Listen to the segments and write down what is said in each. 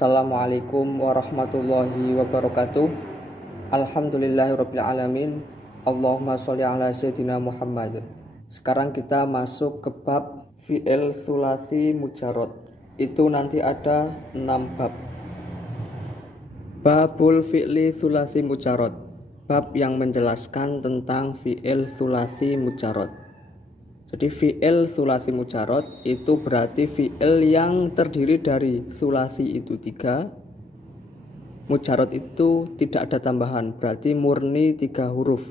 Assalamualaikum warahmatullahi wabarakatuh. Alhamdulillahirabbil alamin. Allahumma sholli ala sayyidina Muhammad. Sekarang kita masuk ke bab fi'il tsulasi mujarrad. Itu nanti ada 6 bab. Babul fi'li tsulasi mujarrad. Bab yang menjelaskan tentang fi'il tsulasi mujarrad. Jadi fi'il tsulasi mujarrad itu berarti fi'il yang terdiri dari tsulasi itu 3, mujarrad itu tidak ada tambahan, berarti murni 3 huruf.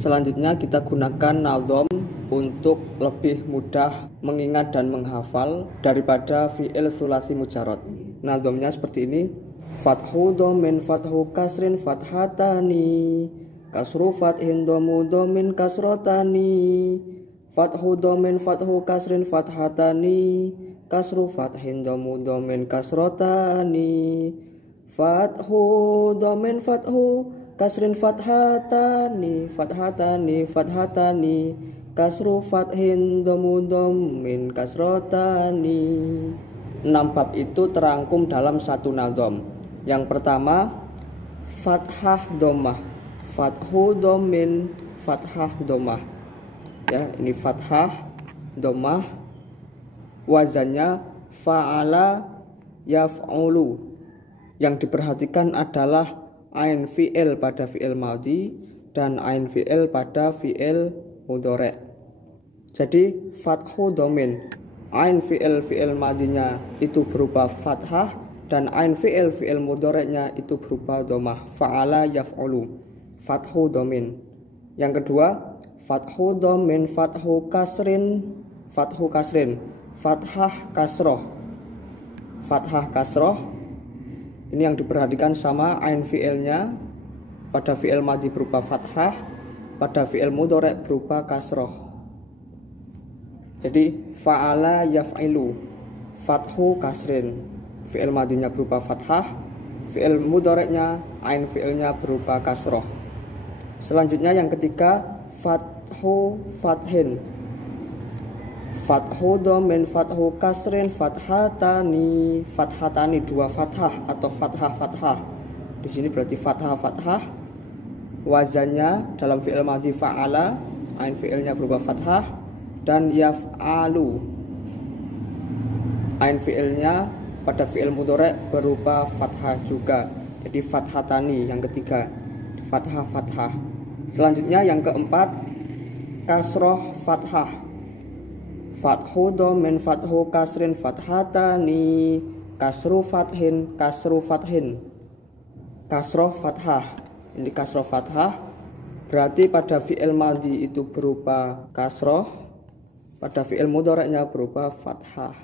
Selanjutnya kita gunakan nadhom untuk lebih mudah mengingat dan menghafal daripada fi'il tsulasi mujarrad. Nadhomnya seperti ini: fathu dhammin fathu kasrin fathatani, kasru fathin dhamu dhamin kasrotani, fathu dhamin fathu kasrin fathatani, kasru fathin dhamu dhamin kasrotani, fathu dhamin fathu kasrin fathatani, fathatani, kasru fathin dhamu dhamin kasrotani. 6 bab itu terangkum dalam satu nadhom. Yang pertama fathah dhammah, fathu dhammin fathah dhammah. Ya, ini fathah dhammah, wazannya fa'ala yaf'ulu. Yang diperhatikan adalah ain fi'il pada fi'il madhi dan ain fi'il pada fi'il mudhari'. Jadi fathu dhammin, ain fi'il madhinya itu berupa fathah dan ain fi'il mudhari'nya itu berupa dhammah. Fa'ala yaf'ulu, fathu dhammin. Yang kedua fathu dhammin fathu kasrin fathah kasroh. Ini yang diperhatikan sama ain fi'ilnya pada fi'il madhi berupa fathah, pada fi'il mudhari' berupa kasroh. Jadi fa'ala yaf'ilu, fathu kasrin, fi'il madhinya berupa fathah, fi'il mudhari'nya ain fi'ilnya berupa kasroh. Selanjutnya yang ketiga fathu fathin, fathu dhammin fathu kasrin fathatani, 2 fathah atau fathah. Di sini berarti fathah. Wazannya dalam fi'il madhi fa'ala, ain fi'ilnya berupa fathah, dan yaf'alu, ain fi'ilnya pada fi'il mudhari' berupa fathah juga. Jadi fathatani yang ketiga, fathah. Selanjutnya yang keempat kasroh fathah, fathu dhammin fathu kasrin fathatani, kasru fathin, kasroh fathah. Ini kasroh fathah berarti pada fi'il madhi itu berupa kasroh, pada fi'il mudhari'nya berupa fathah.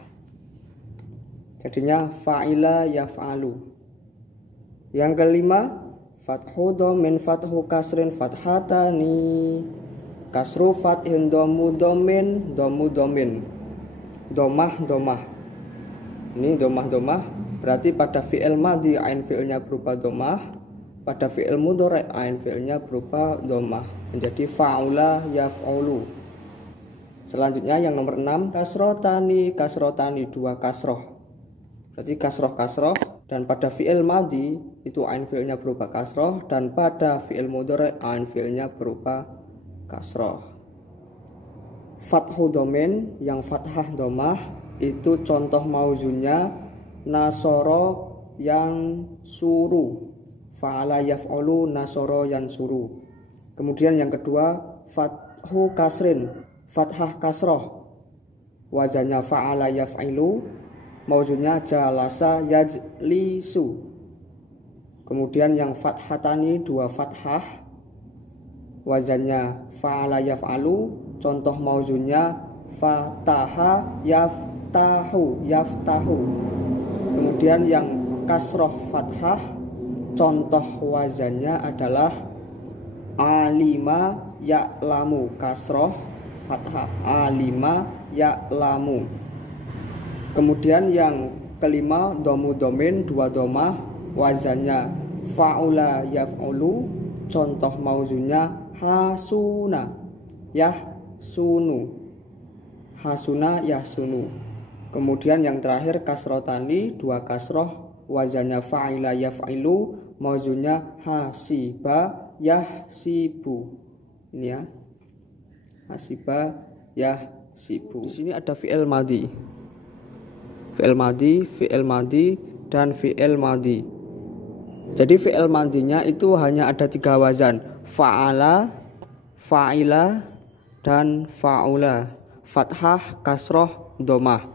Jadinya fa'ila yaf'alu. Yang kelima fathu dhammin fathu kasrin fathatani, kasru fathin dhamu dhamin, dhammah. Ini dhammah berarti pada fi'il madhi ain fi'ilnya berupa dhammah, pada fi'il mudhari' ain fi'ilnya berupa dhammah, menjadi fa'ula yaf'ulu. Selanjutnya yang nomor 6 kasrotani, 2 kasroh. Berarti kasroh, dan pada fi'il madhi itu ain fi'ilnya berupa kasroh, dan pada fi'il mudhari' ain fi'ilnya berupa kasroh. Fathu dhammin yang fathah dhammah itu contoh mauzunnya nasoro yang suru, fa'ala yaf'ulu nasoro yang suru. Kemudian yang kedua fathu kasrin, fathah kasroh, wazannya fa'ala yaf'ilu, mauzunnya jalasa yajlisu. Kemudian yang fathatani 2 fathah, wazannya fa'ala yaf'alu, contoh mauzunnya fataha yaftahu. Kemudian yang kasroh fathah, contoh wazannya adalah alima ya'lamu, kasroh fathah, alima ya'lamu. Kemudian yang kelima dhamu dhamin 2 dhammah, wazannya fa'ula yaf'ulu, contoh mauzunnya hasuna yahsunu, Kemudian yang terakhir kasrotani, 2 kasroh, wazannya fa'ila yaf'ilu, mauzunnya hasiba yahsibu. Ini ya. Hasiba yahsibu. Di sini ada fi'il madhi. Fi'il madhi, fi'il madhi, dan fi'il madhi. Jadi fi'il madhinya itu hanya ada 3 wazan. Fa'ala, fa'ila, dan fa'ula. Fathah, kasroh, domah.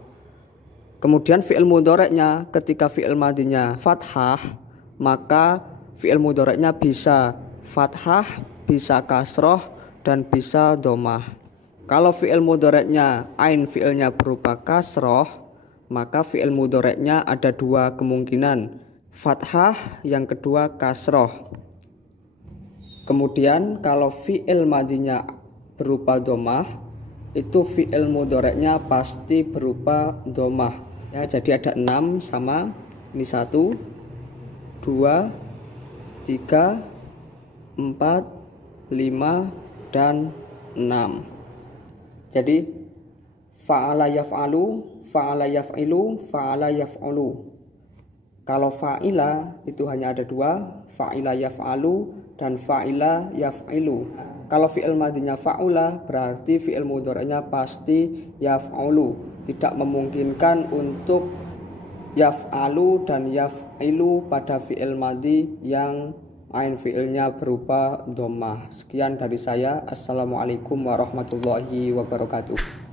Kemudian fi'il mudhoreknya, ketika fi'il madhinya fathah, maka fi'il mudhoreknya bisa fathah, bisa kasroh, dan bisa domah. Kalau fi'il mudhoreknya ain fi'ilnya berupa kasroh, maka fi'il mudhoreknya ada 2 kemungkinan, fathah, yang kedua kasroh. Kemudian kalau fi'il madhinya berupa domah, itu fi'il mudhoreknya pasti berupa domah. Ya, jadi ada 6 sama ini 1, 2, 3, 4, 5, dan 6. Jadi fa'ala yaf'alu, fa'ala yaf'ilu, fa'ala yaf'ulu. Kalau fa'ila itu hanya ada 2, fa'ila yaf'alu dan fa'ila yaf'ilu. Kalau fi'il madhinya fa'ula, berarti fi'il mudhoreknya pasti yaf'ulu. Tidak memungkinkan untuk yaf'alu dan yaf'ilu pada fi'il madhi yang ain fi'ilnya berupa dhammah. Sekian dari saya. Assalamualaikum warahmatullahi wabarakatuh.